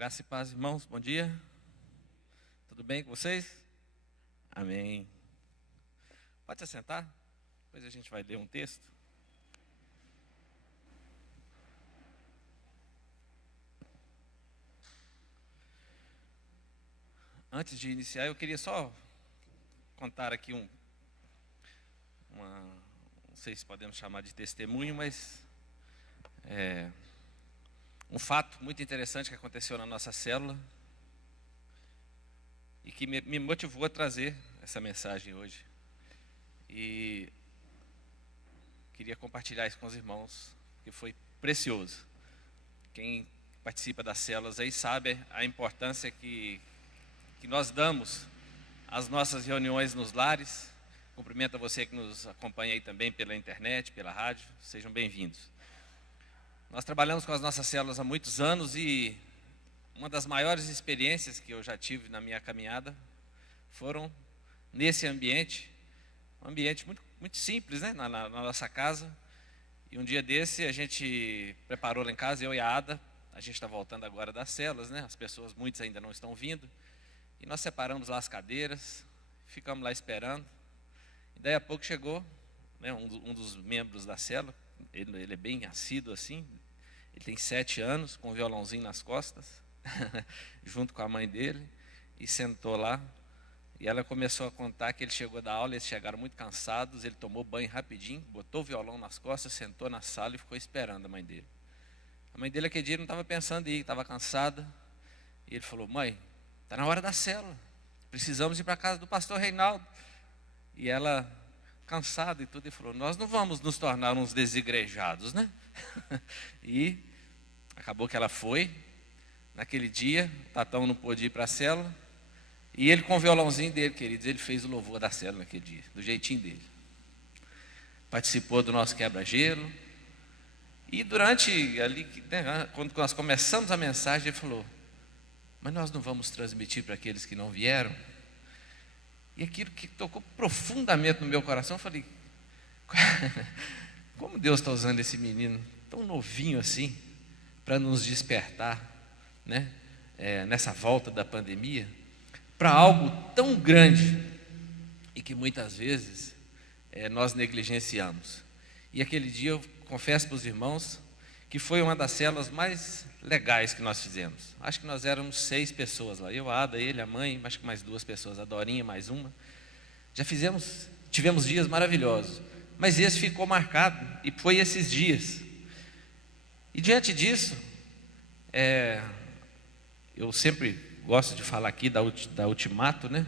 Graça e paz, irmãos, bom dia. Tudo bem com vocês? Amém. Pode se assentar, depois a gente vai ler um texto. Antes de iniciar, eu queria só contar aqui não sei se podemos chamar de testemunho, mas um fato muito interessante que aconteceu na nossa célula e que me motivou a trazer essa mensagem hoje. E queria compartilhar isso com os irmãos, porque foi precioso. Quem participa das células aí sabe a importância que nós damos às nossas reuniões nos lares. Cumprimento a você que nos acompanha aí também pela internet, pela rádio. Sejam bem-vindos. Nós trabalhamos com as nossas células há muitos anos e uma das maiores experiências que eu já tive na minha caminhada foram nesse ambiente, um ambiente muito, muito simples, né? na nossa casa. E um dia desse a gente preparou lá em casa, eu e a Ada, a gente está voltando agora das células, né? Muitos ainda não estão vindo. E nós separamos lá as cadeiras, ficamos lá esperando. E daí a pouco chegou, né, um dos membros da célula, ele é bem assíduo assim, ele tem 7 anos, com um violãozinho nas costas, junto com a mãe dele, e sentou lá. E ela começou a contar que ele chegou da aula, eles chegaram muito cansados, ele tomou banho rapidinho, botou o violão nas costas, sentou na sala e ficou esperando a mãe dele. A mãe dele aquele dia não estava pensando em ir, estava cansada. E ele falou: mãe, está na hora da célula, precisamos ir para a casa do pastor Reinaldo. E ela, cansada e tudo, ele falou: nós não vamos nos tornar uns desigrejados, né? E acabou que ela foi. Naquele dia, o Tatão não pôde ir para a célula. E ele, com o violãozinho dele, queridos, ele fez o louvor da célula naquele dia, do jeitinho dele. Participou do nosso quebra-gelo. E durante ali, né, quando nós começamos a mensagem, ele falou: mas nós não vamos transmitir para aqueles que não vieram? E aquilo que tocou profundamente no meu coração, eu falei: como Deus está usando esse menino tão novinho assim, para nos despertar, né, nessa volta da pandemia, para algo tão grande e que muitas vezes nós negligenciamos. E aquele dia eu confesso para os irmãos que foi uma das células mais legais que nós fizemos. Acho que nós éramos 6 pessoas lá, eu, a Ada, ele, a mãe, acho que mais 2 pessoas, a Dorinha mais uma. Tivemos dias maravilhosos, mas esse ficou marcado e foi esses dias. E diante disso, eu sempre gosto de falar aqui da Ultimato, né?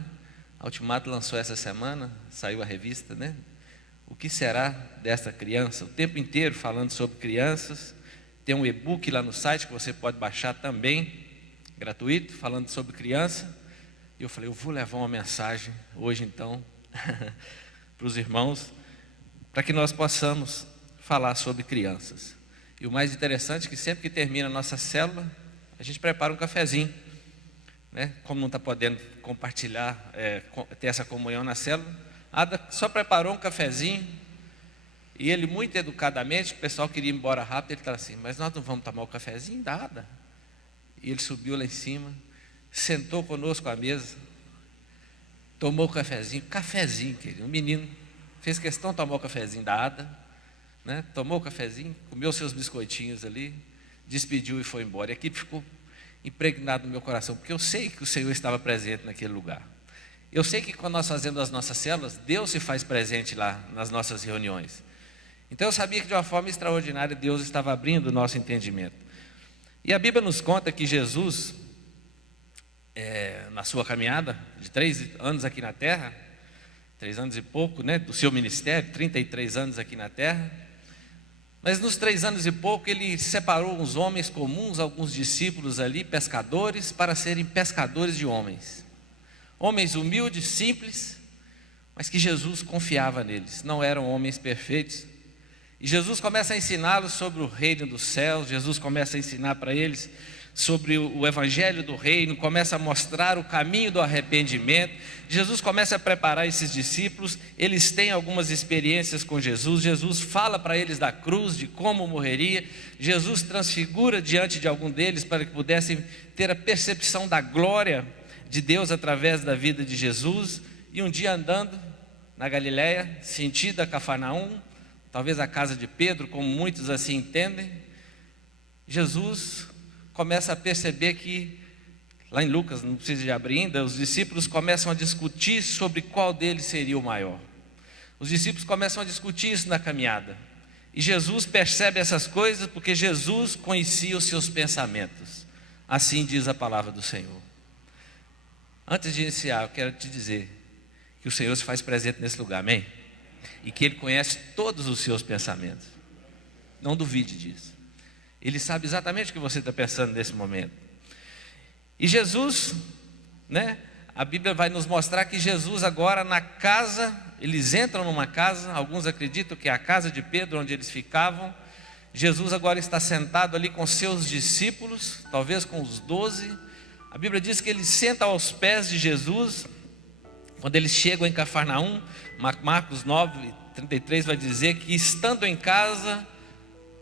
A Ultimato lançou essa semana, saiu a revista, né? O que será desta criança? O tempo inteiro falando sobre crianças. Tem um e-book lá no site que você pode baixar também, gratuito, falando sobre criança. E eu falei: eu vou levar uma mensagem hoje então para os irmãos, para que nós possamos falar sobre crianças. E o mais interessante é que sempre que termina a nossa célula, a gente prepara um cafezinho, né? Como não está podendo compartilhar, ter essa comunhão na célula, Ada só preparou um cafezinho. E ele, muito educadamente, o pessoal queria ir embora rápido, ele estava assim: mas nós não vamos tomar o cafezinho? Nada. E ele subiu lá em cima, sentou conosco à mesa, tomou o cafezinho, querido. O menino fez questão de tomar o cafezinho da Ada, né? Tomou o cafezinho, comeu seus biscoitinhos ali, despediu e foi embora. E aquilo ficou impregnado no meu coração, porque eu sei que o Senhor estava presente naquele lugar. Eu sei que quando nós fazemos as nossas células, Deus se faz presente lá nas nossas reuniões. Então eu sabia que de uma forma extraordinária Deus estava abrindo o nosso entendimento. E a Bíblia nos conta que Jesus, na sua caminhada de 3 anos aqui na terra, 3 anos e pouco, né, do seu ministério, 33 anos aqui na terra, mas nos 3 anos e pouco ele separou uns homens comuns, alguns discípulos ali, pescadores, para serem pescadores de homens. Homens humildes, simples, mas que Jesus confiava neles. Não eram homens perfeitos. E Jesus começa a ensiná-los sobre o reino dos céus. Jesus começa a ensinar para eles sobre o evangelho do reino, começa a mostrar o caminho do arrependimento. Jesus começa a preparar esses discípulos, eles têm algumas experiências com Jesus. Jesus fala para eles da cruz, de como morreria. Jesus transfigura diante de algum deles para que pudessem ter a percepção da glória de Deus através da vida de Jesus. E um dia andando na Galileia, sentido a Cafarnaum, talvez a casa de Pedro, como muitos assim entendem, Jesus começa a perceber que, lá em Lucas, não precisa de abrir ainda, os discípulos começam a discutir sobre qual deles seria o maior. Os discípulos começam a discutir isso na caminhada. E Jesus percebe essas coisas porque Jesus conhecia os seus pensamentos. Assim diz a palavra do Senhor. Antes de iniciar, eu quero te dizer que o Senhor se faz presente nesse lugar, amém? E que Ele conhece todos os seus pensamentos. Não duvide disso. Ele sabe exatamente o que você está pensando nesse momento. E Jesus, a Bíblia vai nos mostrar que Jesus agora na casa, eles entram numa casa, alguns acreditam que é a casa de Pedro, onde eles ficavam. Jesus agora está sentado ali com seus discípulos, talvez com os 12. A Bíblia diz que ele senta aos pés de Jesus. Quando eles chegam em Cafarnaum, Marcos 9:33 vai dizer que estando em casa,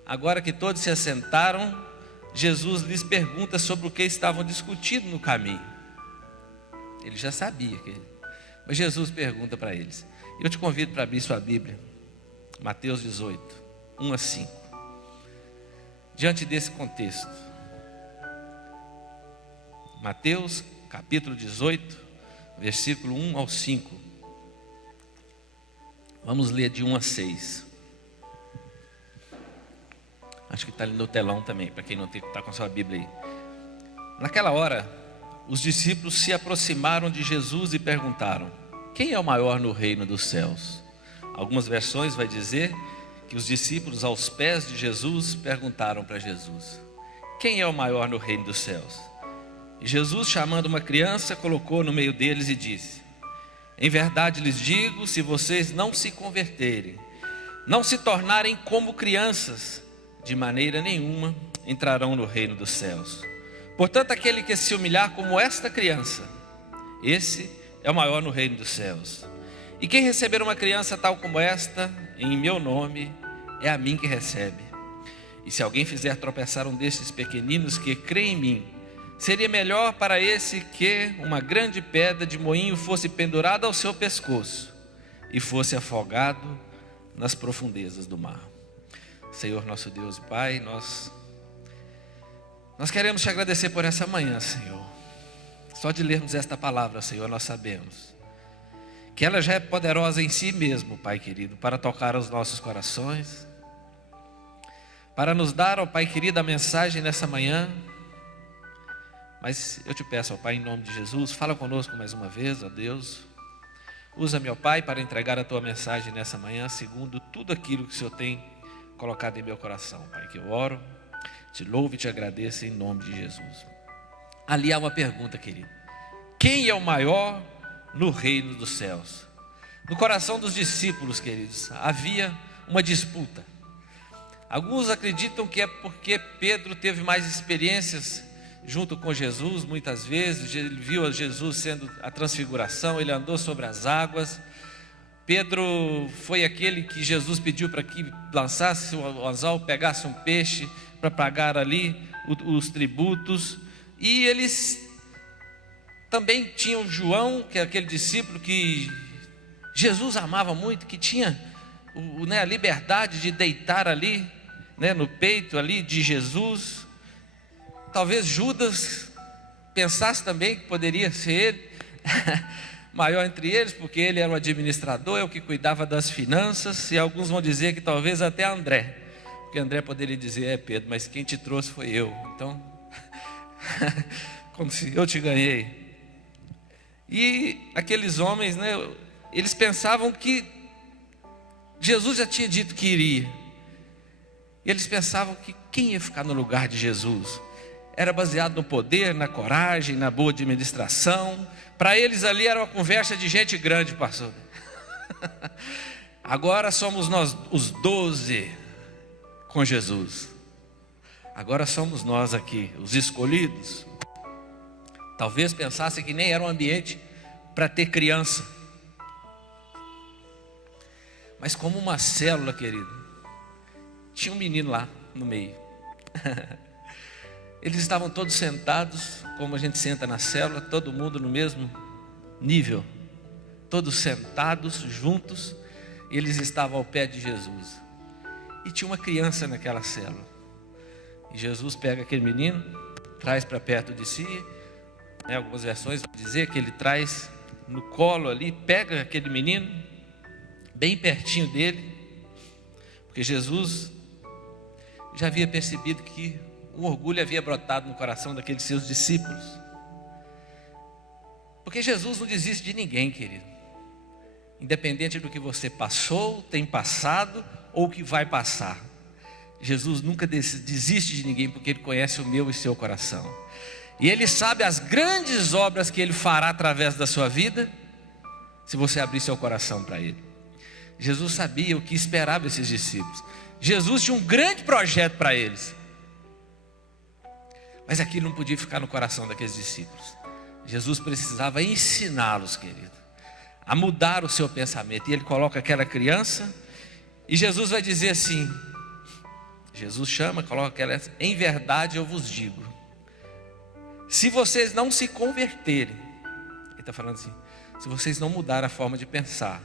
agora que todos se assentaram, Jesus lhes pergunta sobre o que estavam discutindo no caminho. Ele já sabia, mas Jesus pergunta para eles. Eu te convido para abrir sua Bíblia, Mateus 18, 1-5. Diante desse contexto, Mateus capítulo 18, versículo 1-5. Vamos ler de 1-6. Acho que está ali no telão também, para quem não está com a sua Bíblia aí. Naquela hora, os discípulos se aproximaram de Jesus e perguntaram: quem é o maior no reino dos céus? Algumas versões vai dizer que os discípulos aos pés de Jesus perguntaram para Jesus: quem é o maior no reino dos céus? E Jesus, chamando uma criança, colocou no meio deles e disse: em verdade lhes digo, se vocês não se converterem, não se tornarem como crianças, de maneira nenhuma entrarão no reino dos céus. Portanto, aquele que se humilhar como esta criança, esse é o maior no reino dos céus. E quem receber uma criança tal como esta, em meu nome, é a mim que recebe. E se alguém fizer tropeçar um destes pequeninos que crê em mim, seria melhor para esse que uma grande pedra de moinho fosse pendurada ao seu pescoço e fosse afogado nas profundezas do mar. Senhor nosso Deus e Pai, nós queremos te agradecer por essa manhã, Senhor. Só de lermos esta palavra, Senhor, nós sabemos que ela já é poderosa em si mesmo, Pai querido, para tocar os nossos corações, para nos dar, ó Pai querido, a mensagem nessa manhã. Mas eu te peço, ó Pai, em nome de Jesus, fala conosco mais uma vez, ó Deus. Usa-me, ó Pai, para entregar a tua mensagem nessa manhã, segundo tudo aquilo que o Senhor tem colocado em meu coração, Pai, que eu oro, te louvo e te agradeço em nome de Jesus. Ali há uma pergunta, querido: quem é o maior no reino dos céus? No coração dos discípulos, queridos, havia uma disputa. Alguns acreditam que é porque Pedro teve mais experiências junto com Jesus, muitas vezes, ele viu Jesus sendo a transfiguração, ele andou sobre as águas. Pedro foi aquele que Jesus pediu para que lançasse o anzol, pegasse um peixe para pagar ali os tributos. E eles também tinham João, que é aquele discípulo que Jesus amava muito, que tinha a liberdade de deitar ali, no peito ali de Jesus. Talvez Judas pensasse também que poderia ser ele maior entre eles, porque ele era o administrador, é o que cuidava das finanças. E alguns vão dizer que talvez até André, porque André poderia dizer: Pedro, mas quem te trouxe foi eu, então como se eu te ganhei. E aqueles homens, eles pensavam que Jesus já tinha dito que iria, e eles pensavam que quem ia ficar no lugar de Jesus era baseado no poder, na coragem, na boa administração. Para eles ali era uma conversa de gente grande, pastor. Agora somos nós os 12 com Jesus. Agora somos nós aqui, os escolhidos. Talvez pensasse que nem era um ambiente para ter criança. Mas como uma célula, querido, tinha um menino lá no meio. Eles estavam todos sentados, como a gente senta na célula, todo mundo no mesmo nível. Todos sentados, juntos, e eles estavam ao pé de Jesus. E tinha uma criança naquela célula. E Jesus pega aquele menino, traz para perto de si. Algumas versões vão dizer que ele traz no colo ali, pega aquele menino, bem pertinho dele, porque Jesus já havia percebido que um orgulho havia brotado no coração daqueles seus discípulos. Porque Jesus não desiste de ninguém, querido. Independente do que você passou, tem passado ou que vai passar. Jesus nunca desiste de ninguém, porque Ele conhece o meu e seu coração. E Ele sabe as grandes obras que Ele fará através da sua vida, se você abrir seu coração para Ele. Jesus sabia o que esperava esses discípulos. Jesus tinha um grande projeto para eles. Mas aquilo não podia ficar no coração daqueles discípulos. Jesus precisava ensiná-los, querido, a mudar o seu pensamento. E Ele coloca aquela criança, e Jesus vai dizer assim, Jesus chama, coloca aquela, em verdade eu vos digo, se vocês não se converterem, Ele está falando assim, se vocês não mudarem a forma de pensar,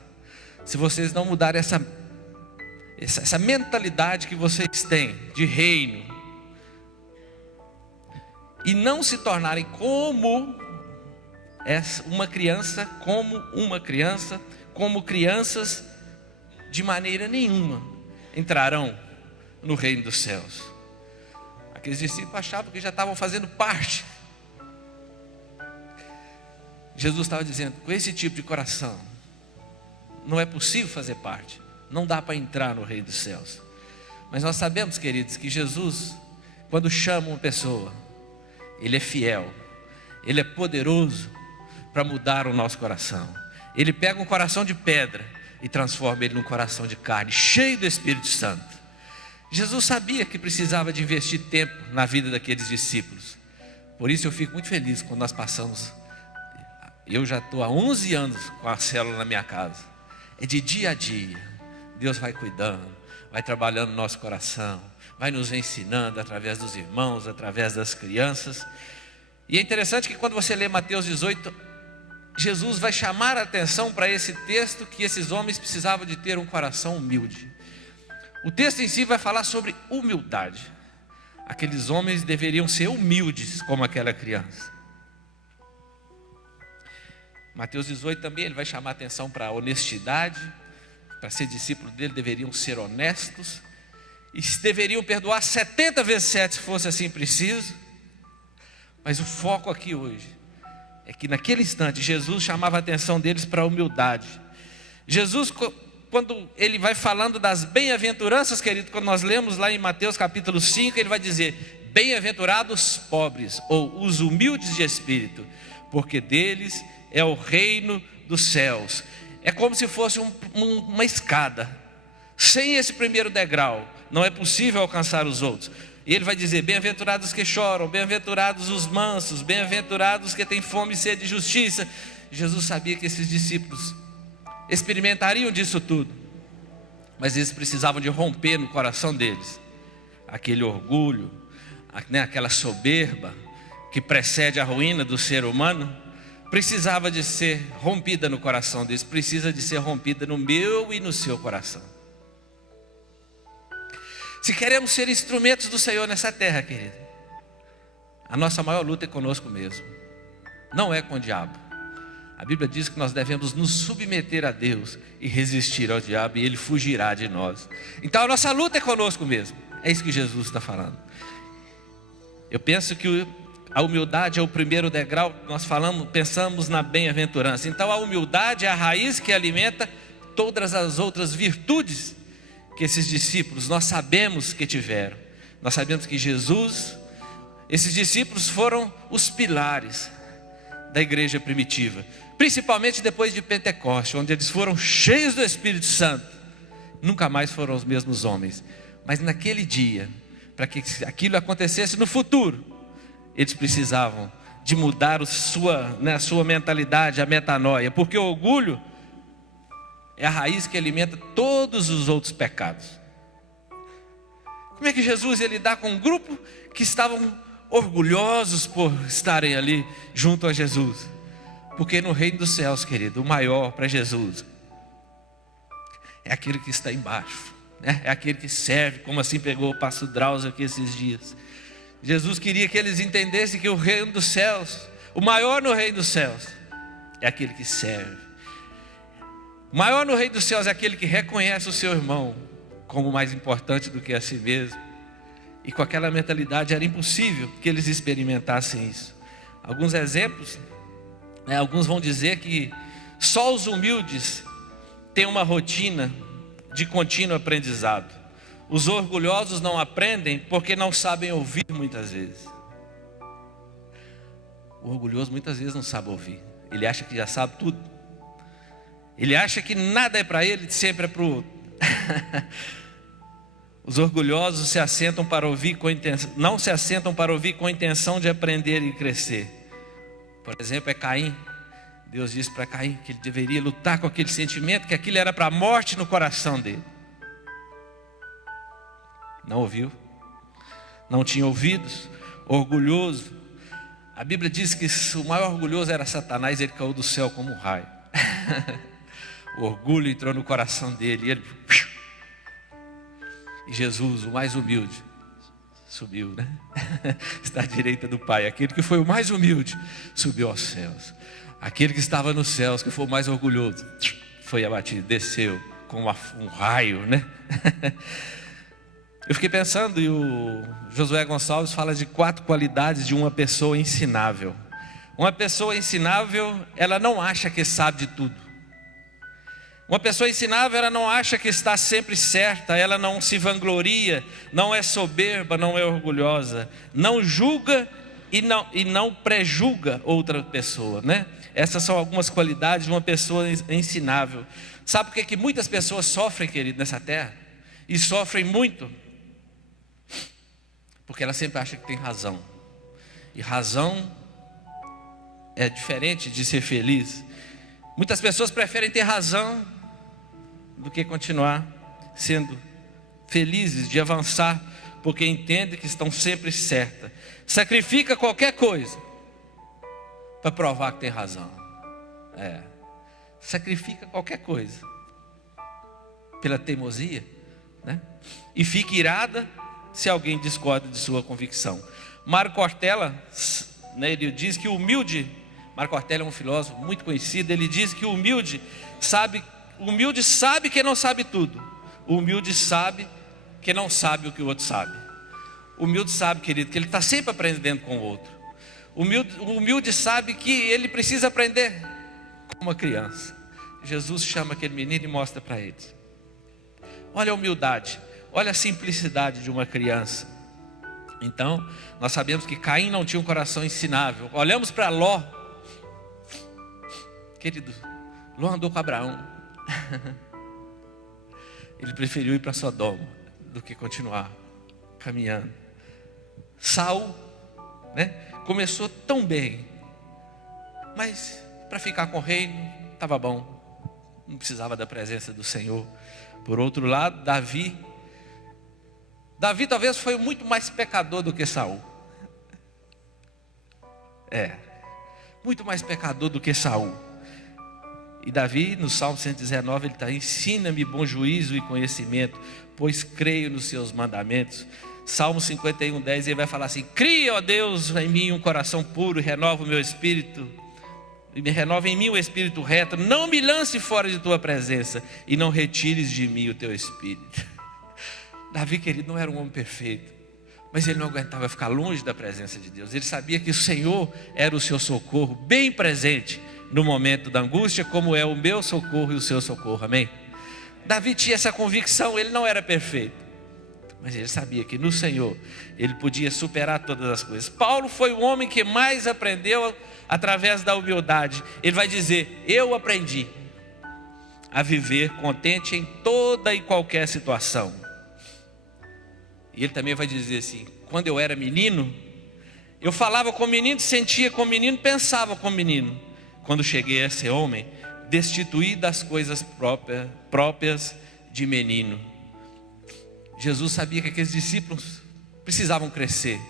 se vocês não mudarem essa mentalidade que vocês têm de reino, e não se tornarem como crianças, de maneira nenhuma entrarão no reino dos céus. Aqueles discípulos achavam que já estavam fazendo parte. Jesus estava dizendo, com esse tipo de coração, não é possível fazer parte, não dá para entrar no reino dos céus. Mas nós sabemos, queridos, que Jesus, quando chama uma pessoa, Ele é fiel, Ele é poderoso para mudar o nosso coração. Ele pega um coração de pedra e transforma ele num coração de carne, cheio do Espírito Santo. Jesus sabia que precisava de investir tempo na vida daqueles discípulos. Por isso eu fico muito feliz quando nós passamos. Eu já estou há 11 anos com a célula na minha casa. É de dia a dia. Deus vai cuidando, vai trabalhando no nosso coração, vai nos ensinando através dos irmãos, através das crianças. E é interessante que quando você lê Mateus 18, Jesus vai chamar a atenção para esse texto, que esses homens precisavam de ter um coração humilde. O texto em si vai falar sobre humildade. Aqueles homens deveriam ser humildes como aquela criança. Mateus 18 também ele vai chamar a atenção para a honestidade. Para ser discípulo dele deveriam ser honestos. E deveriam perdoar 70 vezes 7 se fosse assim preciso. Mas o foco aqui hoje é que naquele instante Jesus chamava a atenção deles para a humildade. Jesus, quando ele vai falando das bem-aventuranças, querido, quando nós lemos lá em Mateus capítulo 5, ele vai dizer, bem-aventurados pobres, ou os humildes de espírito, porque deles é o reino dos céus. É como se fosse uma escada. Sem esse primeiro degrau, não é possível alcançar os outros. E ele vai dizer, bem-aventurados que choram, bem-aventurados os mansos, bem-aventurados que têm fome e sede de justiça. Jesus sabia que esses discípulos experimentariam disso tudo, mas eles precisavam de romper no coração deles aquele orgulho, aquela soberba que precede a ruína do ser humano. Precisava de ser rompida no coração deles, precisa de ser rompida no meu e no seu coração. Se queremos ser instrumentos do Senhor nessa terra, querido, a nossa maior luta é conosco mesmo, não é com o diabo. A Bíblia diz que nós devemos nos submeter a Deus e resistir ao diabo, e ele fugirá de nós. Então a nossa luta é conosco mesmo. É isso que Jesus está falando. Eu penso que a humildade é o primeiro degrau. Nós pensamos na bem-aventurança. Então a humildade é a raiz que alimenta todas as outras virtudes que esses discípulos, nós sabemos que tiveram. Nós sabemos que esses discípulos foram os pilares da igreja primitiva, principalmente depois de Pentecostes, onde eles foram cheios do Espírito Santo. Nunca mais foram os mesmos homens, mas naquele dia para que aquilo acontecesse no futuro, eles precisavam de mudar a sua mentalidade, a metanoia, porque o orgulho é a raiz que alimenta todos os outros pecados. Como é que Jesus ia lidar com um grupo que estavam orgulhosos por estarem ali junto a Jesus? Porque no reino dos céus, querido, o maior para Jesus é aquele que está embaixo, né? É aquele que serve, como assim pegou o pastor Drauzio aqui esses dias. Jesus queria que eles entendessem que o reino dos céus, o maior no reino dos céus, é aquele que serve. O maior no reino dos céus é aquele que reconhece o seu irmão como mais importante do que a si mesmo. E com aquela mentalidade era impossível que eles experimentassem isso. Alguns exemplos, alguns vão dizer que só os humildes têm uma rotina de contínuo aprendizado. Os orgulhosos não aprendem porque não sabem ouvir muitas vezes. O orgulhoso muitas vezes não sabe ouvir. Ele acha que já sabe tudo. Ele acha que nada é para ele, sempre é para o outro. Os orgulhosos se assentam para ouvir não se assentam para ouvir com a intenção de aprender e crescer. Por exemplo, é Caim. Deus disse para Caim que ele deveria lutar com aquele sentimento, que aquilo era para a morte no coração dele. Não ouviu, não tinha ouvidos, orgulhoso. A Bíblia diz que o maior orgulhoso era Satanás, ele caiu do céu como um raio. O orgulho entrou no coração dele, e ele... E Jesus, o mais humilde, subiu, né? Está à direita do Pai. Aquele que foi o mais humilde, subiu aos céus. Aquele que estava nos céus, que foi o mais orgulhoso, foi abatido, desceu como um raio, né? Eu fiquei pensando, e o Josué Gonçalves fala de 4 qualidades de uma pessoa ensinável. Uma pessoa ensinável, ela não acha que sabe de tudo. Uma pessoa ensinável, ela não acha que está sempre certa, ela não se vangloria, não é soberba, não é orgulhosa, não julga e não prejulga outra pessoa, né? Essas são algumas qualidades de uma pessoa ensinável. Sabe por que muitas pessoas sofrem, querido, nessa terra? E sofrem muito? Porque ela sempre acha que tem razão. E razão é diferente de ser feliz. Muitas pessoas preferem ter razão do que continuar sendo felizes, de avançar, porque entendem que estão sempre certas. Sacrifica qualquer coisa para provar que tem razão. Sacrifica qualquer coisa pela teimosia, né? E fica irada se alguém discorda de sua convicção. Marco Cortella, né, ele diz que o humilde, Marco Cortella é um filósofo muito conhecido, ele diz que o humilde sabe que não sabe tudo. O humilde sabe que não sabe o que o outro sabe. O humilde sabe, querido, que ele está sempre aprendendo com o outro. O humilde sabe que ele precisa aprender como uma criança. Jesus chama aquele menino e mostra para eles. Olha a humildade, olha a simplicidade de uma criança. Então, nós sabemos que Caim não tinha um coração ensinável. Olhamos para Ló. Querido, Ló andou com Abraão. Ele preferiu ir para Sodoma do que continuar caminhando. Saul, né, começou tão bem, mas para ficar com o reino estava bom, não precisava da presença do Senhor. Por outro lado, Davi talvez foi muito mais pecador do que Saul. Muito mais pecador do que Saul. E Davi, no Salmo 119, ele está: ensina-me bom juízo e conhecimento, pois creio nos seus mandamentos. Salmo 51:10, ele vai falar assim: cria, ó Deus, em mim um coração puro, renova o meu espírito, e me renova em mim um espírito reto. Não me lance fora de tua presença, e não retires de mim o teu espírito. Davi, querido, não era um homem perfeito, mas ele não aguentava ficar longe da presença de Deus. Ele sabia que o Senhor era o seu socorro, bem presente no momento da angústia, como é o meu socorro e o seu socorro, amém? Davi tinha essa convicção, ele não era perfeito, mas ele sabia que no Senhor ele podia superar todas as coisas. Paulo foi o homem que mais aprendeu através da humildade. Ele vai dizer: eu aprendi a viver contente em toda e qualquer situação. E ele também vai dizer assim: quando eu era menino, eu falava como menino, sentia como menino, pensava como menino. Quando cheguei a ser homem, destituí das coisas próprias de menino. Jesus sabia que aqueles discípulos precisavam crescer.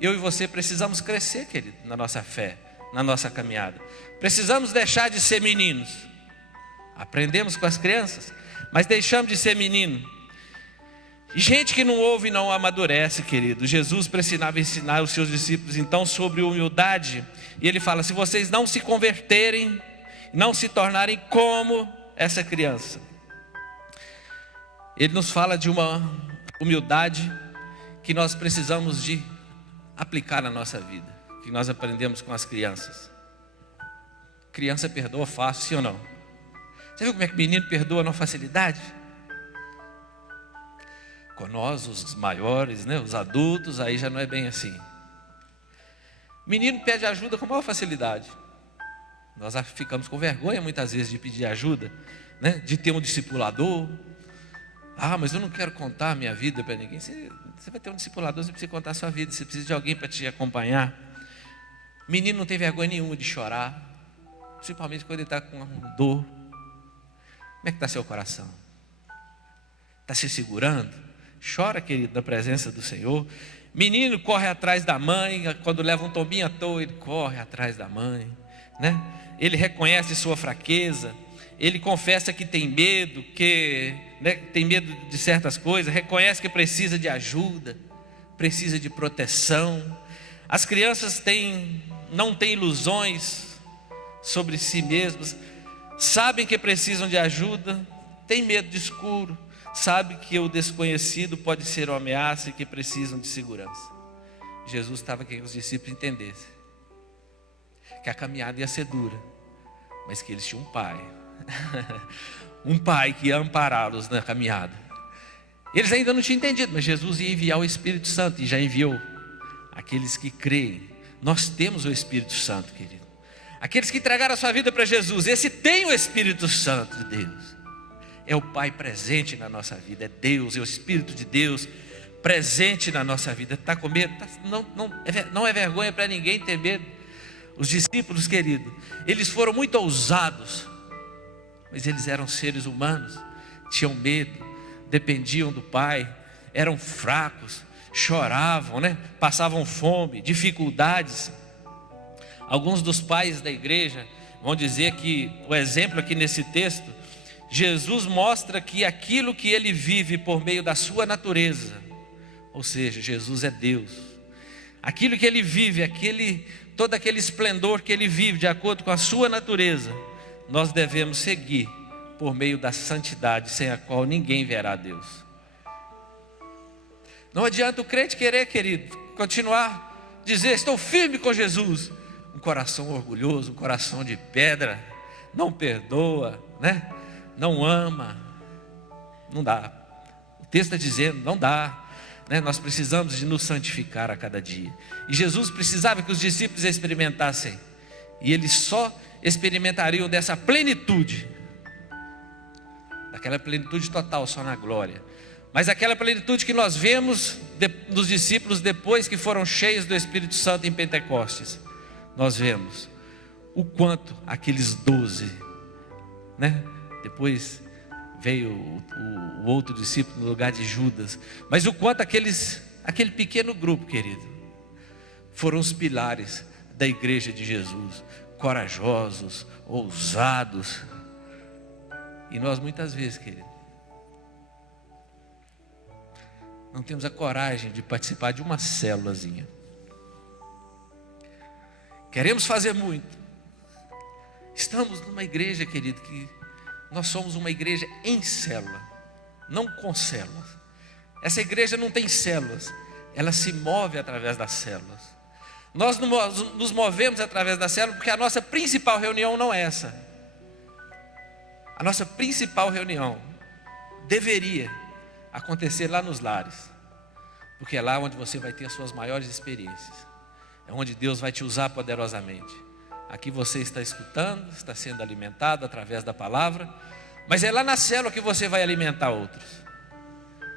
Eu e você precisamos crescer, querido, na nossa fé, na nossa caminhada. Precisamos deixar de ser meninos. Aprendemos com as crianças, mas deixamos de ser menino. Gente que não ouve e não amadurece, querido. Jesus precisava ensinar os seus discípulos então sobre humildade. E ele fala: se vocês não se converterem, não se tornarem como essa criança. Ele nos fala de uma humildade que nós precisamos de aplicar na nossa vida, que nós aprendemos com as crianças. Criança perdoa fácil, sim ou não? Você viu como é que menino perdoa na facilidade? Com nós, os maiores, né, os adultos, aí já não é bem assim. Menino pede ajuda com maior facilidade. Nós ficamos com vergonha muitas vezes de pedir ajuda, né, de ter um discipulador. Ah, mas eu não quero contar a minha vida para ninguém. Você vai ter um discipulador, você precisa contar a sua vida, você precisa de alguém para te acompanhar. Menino não tem vergonha nenhuma de chorar, principalmente quando ele está com dor. Como é que está seu coração? Está se segurando? Chora, querido, na presença do Senhor. Menino corre atrás da mãe, quando leva um tombinho à toa, ele corre atrás da mãe, né? Ele reconhece sua fraqueza, ele confessa que tem medo, tem medo de certas coisas, reconhece que precisa de ajuda, precisa de proteção. As crianças não têm ilusões sobre si mesmas, sabem que precisam de ajuda, têm medo de escuro, sabe que o desconhecido pode ser uma ameaça e que precisam de segurança. Jesus estava querendo que os discípulos entendessem que a caminhada ia ser dura, mas que eles tinham um pai, um pai que ia ampará-los na caminhada. Eles ainda não tinham entendido, mas Jesus ia enviar o Espírito Santo, e já enviou aqueles que creem. Nós temos o Espírito Santo, querido. Aqueles que entregaram a sua vida para Jesus, esse tem o Espírito Santo de Deus. É o Pai presente na nossa vida, é Deus, é o Espírito de Deus presente na nossa vida. Está com medo? Não é vergonha para ninguém ter medo. Os discípulos, querido, eles foram muito ousados, mas eles eram seres humanos, tinham medo, dependiam do Pai, eram fracos, choravam, né? Passavam fome, dificuldades. Alguns dos pais da igreja vão dizer que o exemplo aqui nesse texto, Jesus mostra que aquilo que ele vive por meio da sua natureza, ou seja, Jesus é Deus, aquilo que ele vive, todo aquele esplendor que ele vive de acordo com a sua natureza, nós devemos seguir por meio da santidade, sem a qual ninguém verá Deus. Não adianta o crente querer, querido, continuar, dizer: estou firme com Jesus. Um coração orgulhoso, um coração de pedra, não perdoa, né? Não ama, não dá. O texto está dizendo, não dá, né? Nós precisamos de nos santificar a cada dia. E Jesus precisava que os discípulos experimentassem, e eles só experimentariam dessa plenitude, daquela plenitude total só na glória. Mas aquela plenitude que nós vemos nos discípulos depois que foram cheios do Espírito Santo em Pentecostes, nós vemos o quanto aqueles 12, né? Depois veio o outro discípulo no lugar de Judas, mas o quanto aquele pequeno grupo, querido, foram os pilares da igreja de Jesus, corajosos, ousados. E nós muitas vezes, querido, não temos a coragem de participar de uma célulazinha. Queremos fazer muito. Estamos numa igreja, querido, que nós somos uma igreja em célula, não com células. Essa igreja não tem células, ela se move através das células. Nós nos movemos através da célula porque a nossa principal reunião não é essa. A nossa principal reunião deveria acontecer lá nos lares, porque é lá onde você vai ter as suas maiores experiências, é onde Deus vai te usar poderosamente. Aqui você está escutando, está sendo alimentado através da palavra, mas é lá na célula que você vai alimentar outros.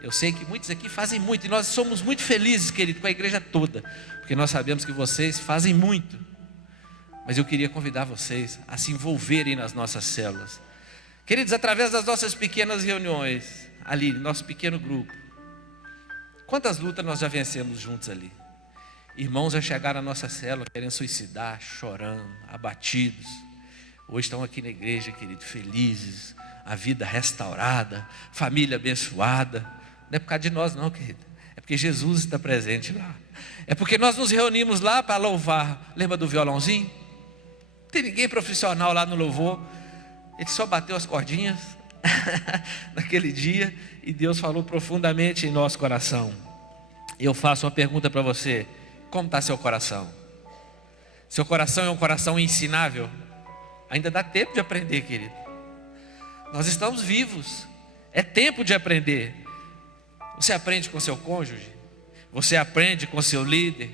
Eu sei que muitos aqui fazem muito, e nós somos muito felizes, querido, com a igreja toda, porque nós sabemos que vocês fazem muito. Mas eu queria convidar vocês a se envolverem nas nossas células. Queridos, através das nossas pequenas reuniões, ali, nosso pequeno grupo, quantas lutas nós já vencemos juntos ali? Irmãos já chegaram à nossa célula querendo suicidar, chorando, abatidos. Hoje estão aqui na igreja, querido, felizes, a vida restaurada, família abençoada. Não é por causa de nós não, querido. É porque Jesus está presente lá. É porque nós nos reunimos lá para louvar. Lembra do violãozinho? Não tem ninguém profissional lá no louvor. Ele só bateu as cordinhas naquele dia e Deus falou profundamente em nosso coração. Eu faço uma pergunta para você: como está seu coração? Seu coração é um coração ensinável? Ainda dá tempo de aprender, querido. Nós estamos vivos, é tempo de aprender. Você aprende com seu cônjuge, você aprende com seu líder,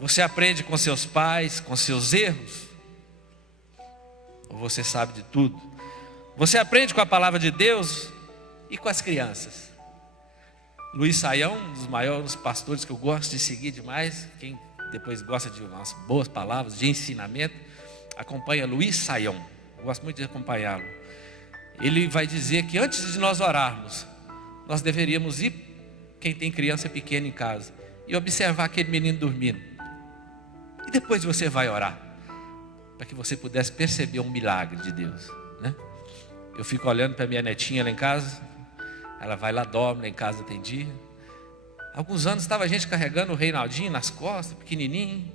você aprende com seus pais, com seus erros, ou você sabe de tudo? Você aprende com a palavra de Deus e com as crianças. Luiz Saião, um dos maiores pastores que eu gosto de seguir demais, quem depois gosta de umas boas palavras de ensinamento, acompanha Luiz Saião. Eu gosto muito de acompanhá-lo. Ele vai dizer que antes de nós orarmos, nós deveríamos ir, quem tem criança pequena em casa, e observar aquele menino dormindo. E depois você vai orar, para que você pudesse perceber um milagre de Deus, né? Eu fico olhando para minha netinha lá em casa, ela vai lá, dorme, lá em casa tem dia. Alguns anos estava a gente carregando o Reinaldinho nas costas, pequenininho.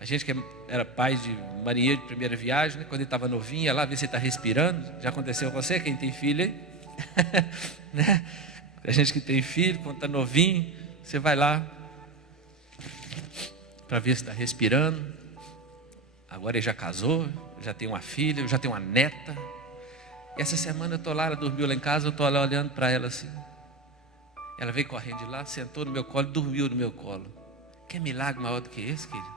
A gente que era pai de marinheiro de primeira viagem, né? Quando ele estava novinho, ia lá ver se ele está respirando. Já aconteceu com você, quem tem filho aí? Né? A gente que tem filho, quando está novinho, você vai lá para ver se está respirando. Agora ele já casou, já tem uma filha, já tem uma neta. E essa semana eu estou lá, ela dormiu lá em casa, eu estou lá olhando para ela assim. Ela veio correndo de lá, sentou no meu colo, dormiu no meu colo. Que milagre maior do que esse, querido?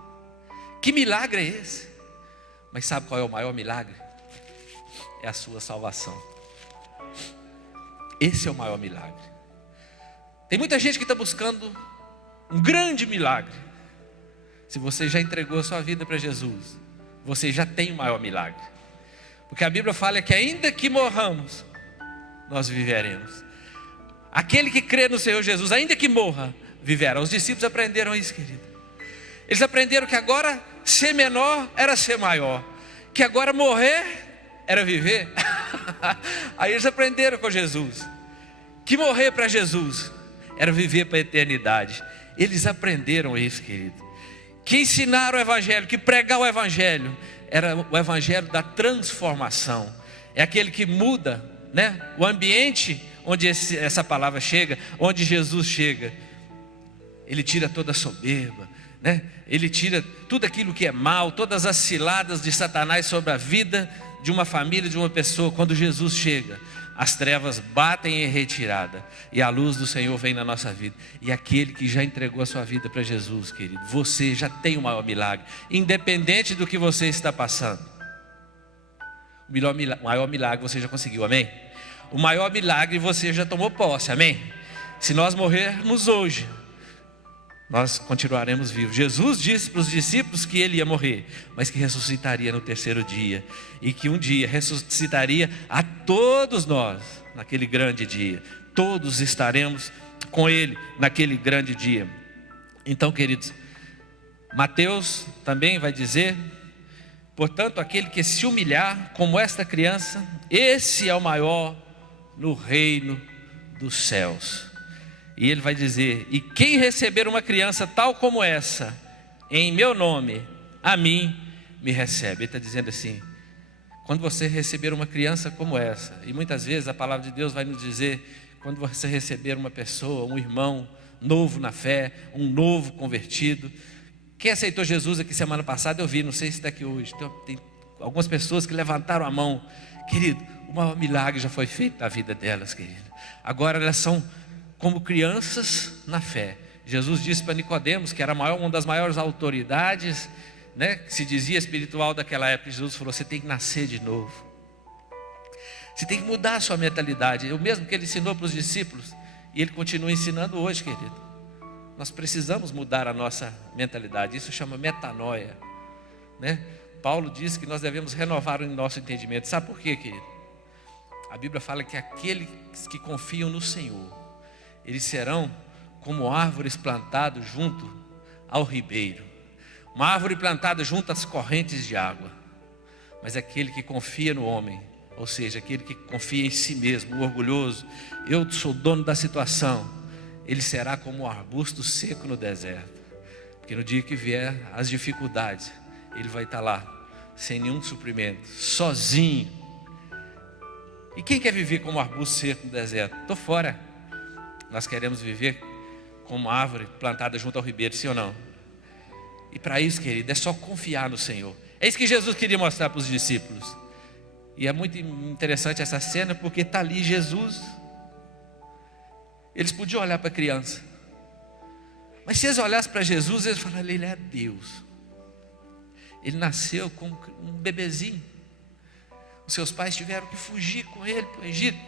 Que milagre é esse? Mas sabe qual é o maior milagre? É a sua salvação. Esse é o maior milagre. Tem muita gente que está buscando um grande milagre. Se você já entregou a sua vida para Jesus, você já tem o maior milagre. Porque a Bíblia fala que ainda que morramos, nós viveremos. Aquele que crê no Senhor Jesus, ainda que morra, viverá. Os discípulos aprenderam isso, querido. Eles aprenderam que agora ser menor era ser maior, que agora morrer era viver. Aí eles aprenderam com Jesus que morrer para Jesus era viver para a eternidade. Eles aprenderam isso, querido. Que ensinar o Evangelho, que pregar o Evangelho, era o Evangelho da transformação. É aquele que muda, né, o ambiente onde essa palavra chega, onde Jesus chega. Ele tira toda a soberba, né? Ele tira tudo aquilo que é mal, todas as ciladas de Satanás sobre a vida de uma família, de uma pessoa. Quando Jesus chega, as trevas batem em retirada e a luz do Senhor vem na nossa vida. E aquele que já entregou a sua vida para Jesus, querido, você já tem o maior milagre, independente do que você está passando. O maior milagre você já conseguiu, amém? O maior milagre você já tomou posse, amém? Se nós morrermos hoje, nós continuaremos vivos. Jesus disse para os discípulos que ele ia morrer, mas que ressuscitaria no terceiro dia, e que um dia ressuscitaria a todos nós naquele grande dia. Todos estaremos com ele naquele grande dia. Então, queridos, Mateus também vai dizer: portanto, aquele que se humilhar como esta criança, esse é o maior no reino dos céus. E ele vai dizer: e quem receber uma criança tal como essa, em meu nome, a mim me recebe. Ele está dizendo assim: quando você receber uma criança como essa, e muitas vezes a palavra de Deus vai nos dizer, quando você receber uma pessoa, um irmão novo na fé, um novo convertido. Quem aceitou Jesus aqui semana passada, eu vi, não sei se está aqui hoje. Tem algumas pessoas que levantaram a mão. Querido, o maior milagre já foi feito na vida delas, querido. Agora elas são como crianças na fé. Jesus disse para Nicodemos, que era uma das maiores autoridades, né, que se dizia espiritual daquela época. Jesus falou: você tem que nascer de novo. Você tem que mudar a sua mentalidade. O mesmo que ele ensinou para os discípulos, E Ele continua ensinando hoje, querido. Nós precisamos mudar a nossa mentalidade. Isso chama metanoia, né? Paulo diz que nós devemos renovar o nosso entendimento. Sabe por quê, querido? A Bíblia fala que aqueles que confiam no Senhor, eles serão como árvores plantadas junto ao ribeiro. Uma árvore plantada junto às correntes de água. Mas aquele que confia no homem, ou seja, aquele que confia em si mesmo, o orgulhoso, eu sou dono da situação, ele será como um arbusto seco no deserto. Porque no dia que vier as dificuldades, ele vai estar lá, sem nenhum suprimento, sozinho. E quem quer viver como um arbusto seco no deserto? Estou fora. Nós queremos viver como uma árvore plantada junto ao ribeiro, sim ou não? E para isso, querido, é só confiar no Senhor. É isso que Jesus queria mostrar para os discípulos. E é muito interessante essa cena, porque está ali Jesus. Eles podiam olhar para a criança, mas se eles olhassem para Jesus, eles falaram: Ele é Deus. Ele nasceu com um bebezinho. Os seus pais tiveram que fugir com ele para o Egito.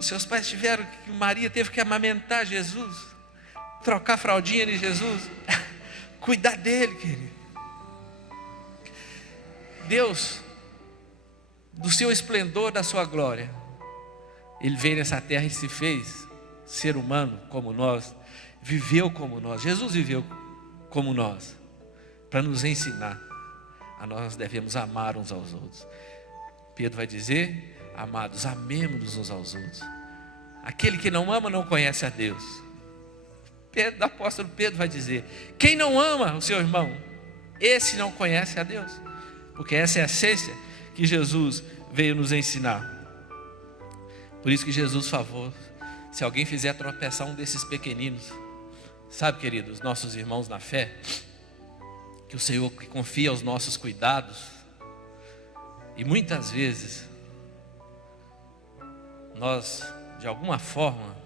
Os seus pais tiveram que, Maria teve que amamentar Jesus, trocar a fraldinha de Jesus, cuidar dele, querido. Deus, do seu esplendor, da sua glória, Ele veio nessa terra e se fez ser humano como nós, viveu como nós. Jesus viveu como nós, para nos ensinar a nós devemos amar uns aos outros. Pedro vai dizer: amados, amemos-nos uns aos outros. Aquele que não ama não conhece a Deus. O apóstolo Pedro vai dizer: quem não ama o seu irmão, esse não conhece a Deus. Porque essa é a essência que Jesus veio nos ensinar. Por isso que Jesus falou: se alguém fizer tropeçar um desses pequeninos, sabe, queridos, nossos irmãos na fé, que o Senhor que confia aos nossos cuidados, e muitas vezes nós, de alguma forma,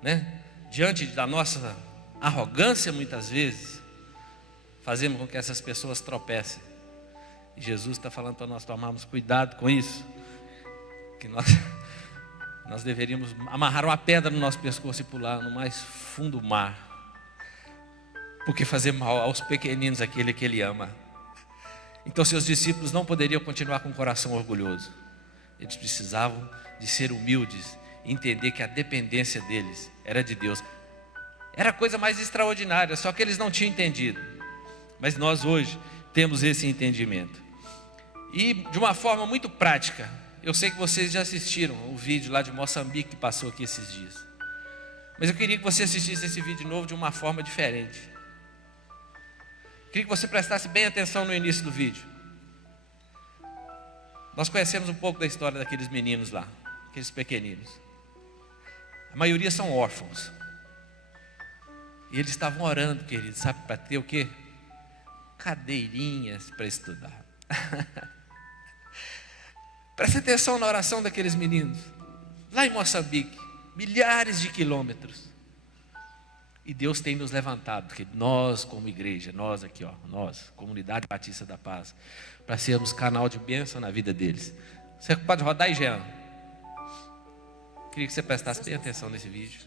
né, diante da nossa arrogância, muitas vezes fazemos com que essas pessoas tropecem. E Jesus está falando para nós tomarmos cuidado com isso, que nós deveríamos amarrar uma pedra no nosso pescoço e pular no mais fundo do mar, porque fazer mal aos pequeninos aquele que Ele ama. Então seus discípulos não poderiam continuar com o coração orgulhoso. Eles precisavam de ser humildes e entender que a dependência deles era de Deus. Era a coisa mais extraordinária, só que eles não tinham entendido. Mas nós hoje temos esse entendimento. E de uma forma muito prática, eu sei que vocês já assistiram o vídeo lá de Moçambique que passou aqui esses dias. Mas eu queria que você assistisse esse vídeo de novo de uma forma diferente. Queria que você prestasse bem atenção no início do vídeo. Nós conhecemos um pouco da história daqueles meninos lá, aqueles pequeninos. A maioria são órfãos. E eles estavam orando, queridos, sabe, para ter o quê? Cadeirinhas para estudar. Presta atenção na oração daqueles meninos. Lá em Moçambique, milhares de quilômetros. E Deus tem nos levantado, porque nós como igreja, nós aqui, nós, Comunidade Batista da Paz, para sermos canal de bênção na vida deles. Você pode rodar aí, Jean? Queria que você prestasse bem atenção nesse vídeo.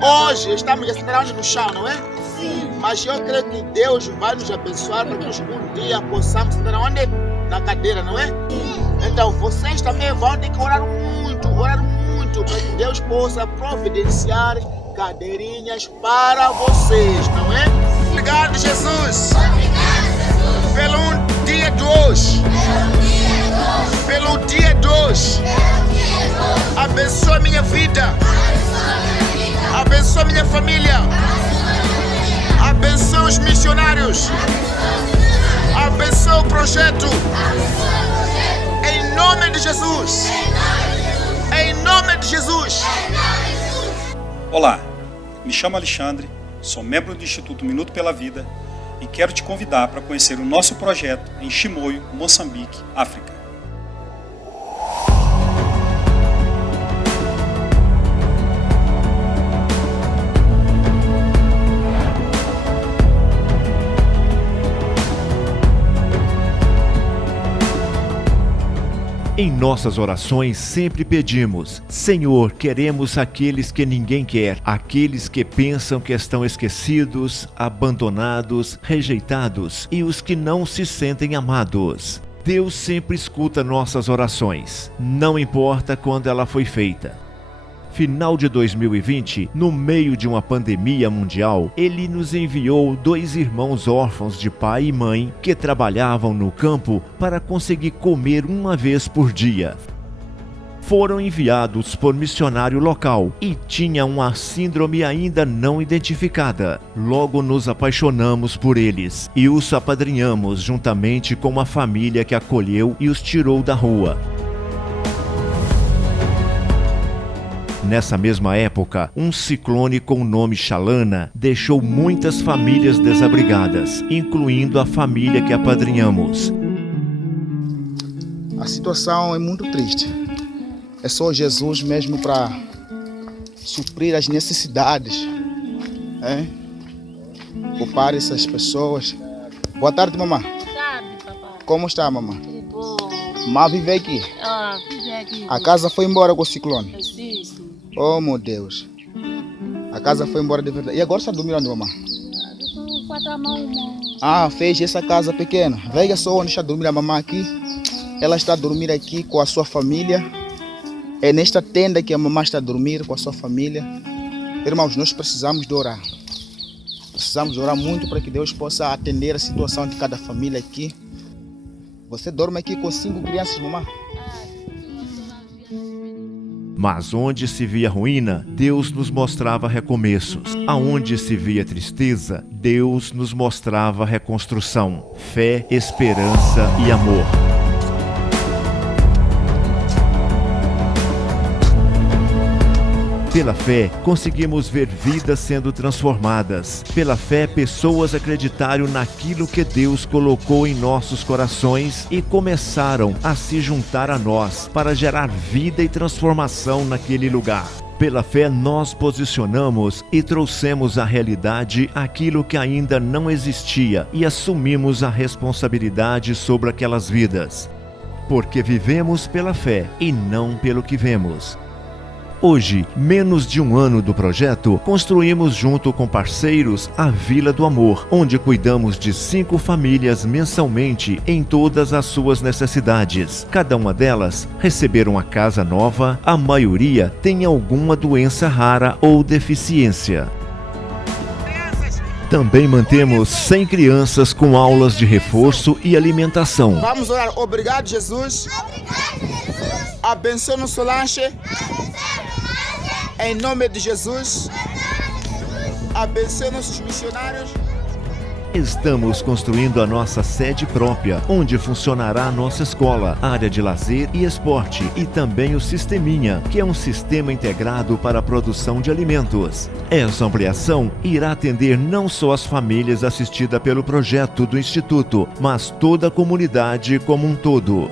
Hoje estamos sentados no chão, não é? Sim. Mas eu creio que Deus vai nos abençoar para que nós um dia possamos sentar onde? Na cadeira, não é? Sim. Então vocês também vão ter que orar muito para que Deus possa providenciar cadeirinhas para vocês, não é? Obrigado, Jesus. Pelo dia de hoje. Pelo dia de hoje. Abençoa minha vida. Abençoa minha família. Abençoa os missionários. Abençoa o projeto. Em nome de Jesus. Em nome de Jesus. Olá, me chamo Alexandre, sou membro do Instituto Minuto pela Vida e quero te convidar para conhecer o nosso projeto em Chimoio, Moçambique, África. Em nossas orações sempre pedimos: Senhor, queremos aqueles que ninguém quer, aqueles que pensam que estão esquecidos, abandonados, rejeitados e os que não se sentem amados. Deus sempre escuta nossas orações, não importa quando ela foi feita. Final de 2020, no meio de uma pandemia mundial, Ele nos enviou 2 irmãos órfãos de pai e mãe que trabalhavam no campo para conseguir comer uma vez por dia. Foram enviados por missionário local e tinham uma síndrome ainda não identificada. Logo nos apaixonamos por eles e os apadrinhamos juntamente com uma família que acolheu e os tirou da rua. Nessa mesma época, um ciclone com o nome Xalana deixou muitas famílias desabrigadas, incluindo a família que apadrinhamos. A situação é muito triste. É só Jesus mesmo para suprir as necessidades, poupar essas pessoas. Boa tarde, mamãe. Boa tarde, papai. Como está, mamãe? Tudo bom? Mamãe vive aqui. Vive aqui. A casa foi embora com o ciclone. Isso. Oh, meu Deus. A casa foi embora de verdade. E agora está dormindo onde, mamãe? Fez essa casa pequena. Veja só onde está dormindo a mamãe aqui. Ela está a dormir aqui com a sua família. É nesta tenda que a mamãe está a dormir com a sua família. Irmãos, nós precisamos de orar. Precisamos de orar muito para que Deus possa atender a situação de cada família aqui. Você dorme aqui com 5 crianças, mamãe? Mas onde se via ruína, Deus nos mostrava recomeços. Aonde se via tristeza, Deus nos mostrava reconstrução, fé, esperança e amor. Pela fé, conseguimos ver vidas sendo transformadas. Pela fé, pessoas acreditaram naquilo que Deus colocou em nossos corações e começaram a se juntar a nós para gerar vida e transformação naquele lugar. Pela fé, nós posicionamos e trouxemos à realidade aquilo que ainda não existia e assumimos a responsabilidade sobre aquelas vidas. Porque vivemos pela fé e não pelo que vemos. Hoje, menos de um ano do projeto, construímos junto com parceiros a Vila do Amor, onde cuidamos de 5 famílias mensalmente em todas as suas necessidades. Cada uma delas receberam uma casa nova, a maioria tem alguma doença rara ou deficiência. Também mantemos 100 crianças com aulas de reforço e alimentação. Vamos orar. Obrigado, Jesus. Abençoa nosso lanche. Em nome de Jesus. Abençoa nossos missionários. Estamos construindo a nossa sede própria, onde funcionará a nossa escola, área de lazer e esporte, e também o Sisteminha, que é um sistema integrado para a produção de alimentos. Essa ampliação irá atender não só as famílias assistidas pelo projeto do Instituto, mas toda a comunidade como um todo.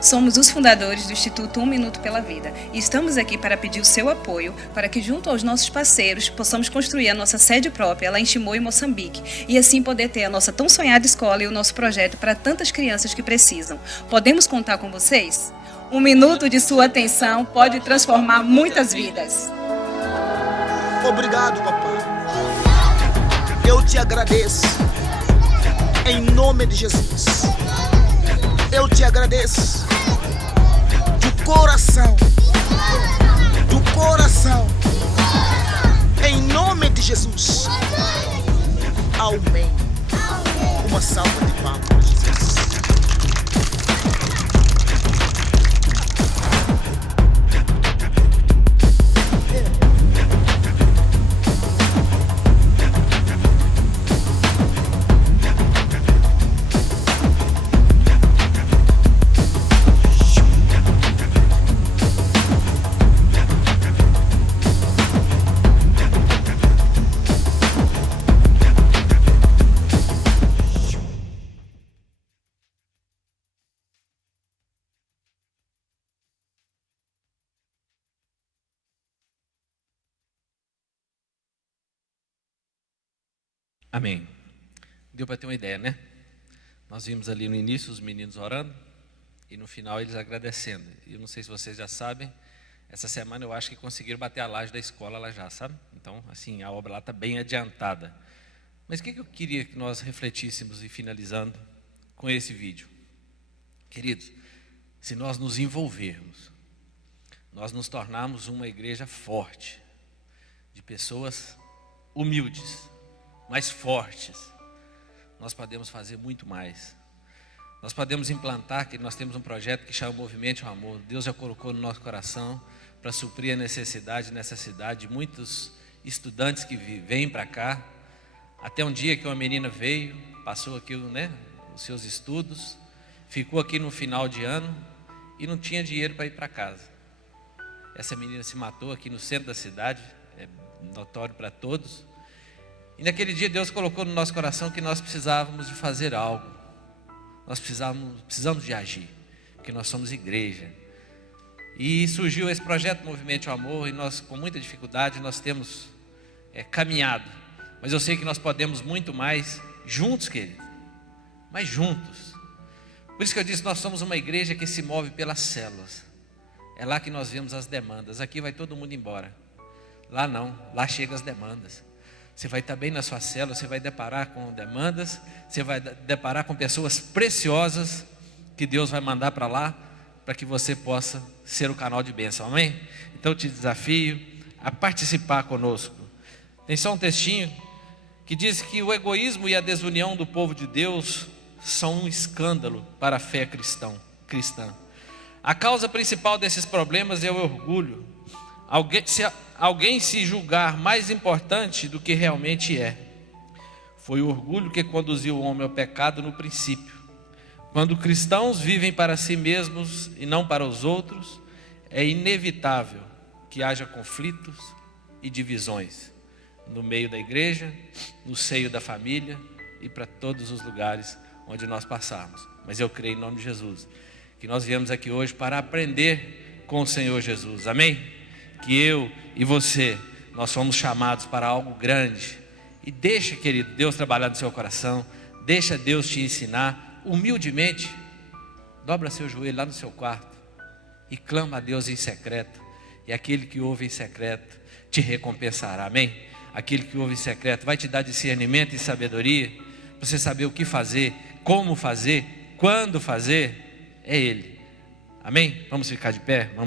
Somos os fundadores do Instituto 1 Minuto pela Vida e estamos aqui para pedir o seu apoio para que, junto aos nossos parceiros, possamos construir a nossa sede própria lá em Chimoio, Moçambique, e assim poder ter a nossa tão sonhada escola e o nosso projeto para tantas crianças que precisam. Podemos contar com vocês? 1 minuto de sua atenção pode transformar muitas vidas. Obrigado, papai. Eu te agradeço. Em nome de Jesus. Eu te agradeço. Do coração. Do coração. Em nome de Jesus. Amém. Uma salva de palmas para Jesus. Amém. Deu para ter uma ideia, né? Nós vimos ali no início os meninos orando e no final eles agradecendo. E eu não sei se vocês já sabem, essa semana eu acho que conseguiram bater a laje da escola lá já, sabe? Então, assim, a obra lá está bem adiantada. Mas o que eu queria que nós refletíssemos e finalizando com esse vídeo? Queridos, se nós nos envolvermos, nós nos tornarmos uma igreja forte, de pessoas humildes, mas fortes, nós podemos fazer muito mais. Nós podemos implantar, que nós temos um projeto que chama Movimento ao Amor. Deus já colocou no nosso coração para suprir a necessidade nessa cidade de muitos estudantes que vêm para cá. Até um dia que uma menina veio, passou aqui, né, os seus estudos, ficou aqui no final de ano e não tinha dinheiro para ir para casa. Essa menina se matou aqui no centro da cidade, é notório para todos. E naquele dia Deus colocou no nosso coração que nós precisávamos de fazer algo. Nós precisamos de agir, porque nós somos igreja. E surgiu esse projeto Movimento ao Amor, e nós, com muita dificuldade, nós temos caminhado. Mas eu sei que nós podemos muito mais juntos, querido. Mas juntos. Por isso que eu disse, nós somos uma igreja que se move pelas células. É lá que nós vemos as demandas. Aqui vai todo mundo embora. Lá não, lá chegam as demandas. Você vai estar bem na sua célula, você vai deparar com demandas, você vai deparar com pessoas preciosas que Deus vai mandar para lá, para que você possa ser o canal de bênção, amém? Então eu te desafio a participar conosco. Tem só um textinho que diz que o egoísmo e a desunião do povo de Deus são um escândalo para a fé cristã. A causa principal desses problemas é o orgulho. Alguém se julgar mais importante do que realmente é. Foi o orgulho que conduziu o homem ao pecado no princípio. Quando cristãos vivem para si mesmos e não para os outros, é inevitável que haja conflitos e divisões no meio da igreja, no seio da família e para todos os lugares onde nós passarmos. Mas eu creio em nome de Jesus, que nós viemos aqui hoje para aprender com o Senhor Jesus, amém? Que eu e você, nós somos chamados para algo grande. E deixa, querido, Deus trabalhar no seu coração. Deixa Deus te ensinar humildemente. Dobra seu joelho lá no seu quarto e clama a Deus em secreto. E aquele que ouve em secreto te recompensará, amém? Aquele que ouve em secreto vai te dar discernimento e sabedoria para você saber o que fazer, como fazer, quando fazer. É Ele, amém? Vamos ficar de pé? Vamos